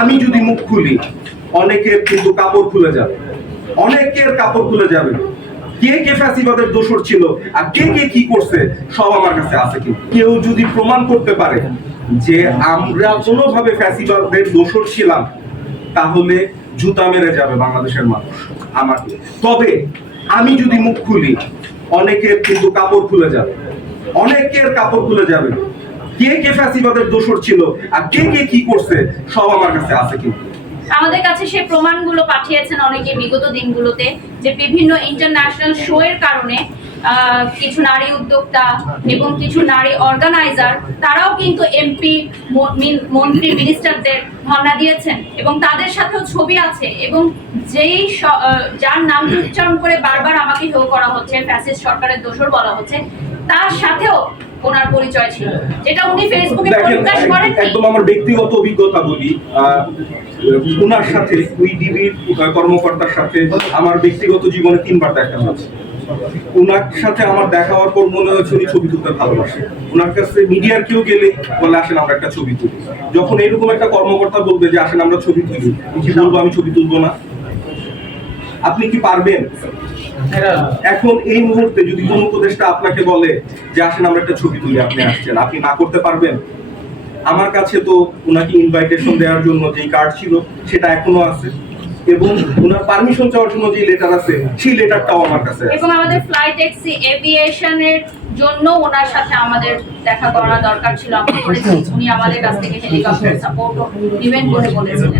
আমি যদি মুখ খুলি, অনেকের কিন্তু কাপড় খুলে যাবে। অনেকের কাপড় খুলে যাবে। কে কে ফ্যাসিবাদের দোষর ছিল আর কে কে কি করছে, সব আমার কাছে আছে কিন্তু। কেউ যদি প্রমাণ করতে পারে যে আমরা কোনোভাবে ফ্যাসিবাদের দোষর ছিলাম, তাহলে জুতা মেরে যাবে বাংলাদেশের মানুষ আমাকে তবে আমি যদি মুখ খুলি, অনেকের কিন্তু কাপড় খুলে যাবে। অনেকের কাপড় খুলে যাবে। কে কে ফ্যাসিবাদের দোষর ছিল আর কে কে কি করছে, সব আমার কাছে আছে কিন্তু। আমাদের কাছে সেই প্রমাণগুলো পাঠিয়েছেন অনেকে বিগত দিনগুলোতে যে বিভিন্ন ইন্টারন্যাশনাল শো এর কারণে কিছু নারী উদ্যোক্তা এবং কিছু নারী অর্গানাইজার তারাও কিন্তু এমপি মন্ত্রী মিনিস্টারদের ধর্ণা দিয়েছেন এবং তাদের সাথেও ছবি আছে এবং যেই যার নাম উচ্চারণ করে বারবার আমাকে হেয় করা হচ্ছে, ফ্যাসিস্ট সরকারের দোষর বলা হচ্ছে, তার সাথেও ওনার পরিচয় ছিল। যেটা উনি ফেসবুকে প্রকাশ করেননি। একদম আমার ব্যক্তিগত অভিজ্ঞতা বলি উনার সাথে ওই ডিবির কর্মকর্তার সাথে আমার ব্যক্তিগত জীবনে তিনবার দেখা হয়েছে। উনার সাথে আমার দেখা হওয়ার পর মনে হয়েছে উনি ছবি তুলতে ভালোবাসে। ওনার কাছে মিডিয়ার কেউ গেলে বলে আসেন আমরা একটা ছবি তুলি। যখন এরকম একটা কর্মকর্তা বলবে যে আসেন আমরা ছবি তুলি। কি বলব আমি ছবি তুলবো না? আপনি কি পারবেন? এখন এই মুহূর্তে যদি কোন উপদেশটা আপনাকে বলে যে আসেন আমরা একটা ছবি তুলি আপনি আসছেন আপনি না করতে পারবেন? আমার কাছে তো ওনাকে ইনভাইটেশন দেওয়ার জন্য যে কার্ড ছিল সেটা এখনও আছে। এবং ওনার পারমিশন চাওয়ার জন্য যে লেটার আছে সেই লেটারটাও আমার কাছে এবং আমাদের ফ্লাইট ট্যাক্সি এভিয়েশনের জন্য ওনার সাথে আমাদের দেখা করা দরকার ছিল। আমরা করেছি উনি আমাদের কাছ থেকে হেলিকপ্টার সাপোর্ট ইভেন্ট করে বলেছিলেন।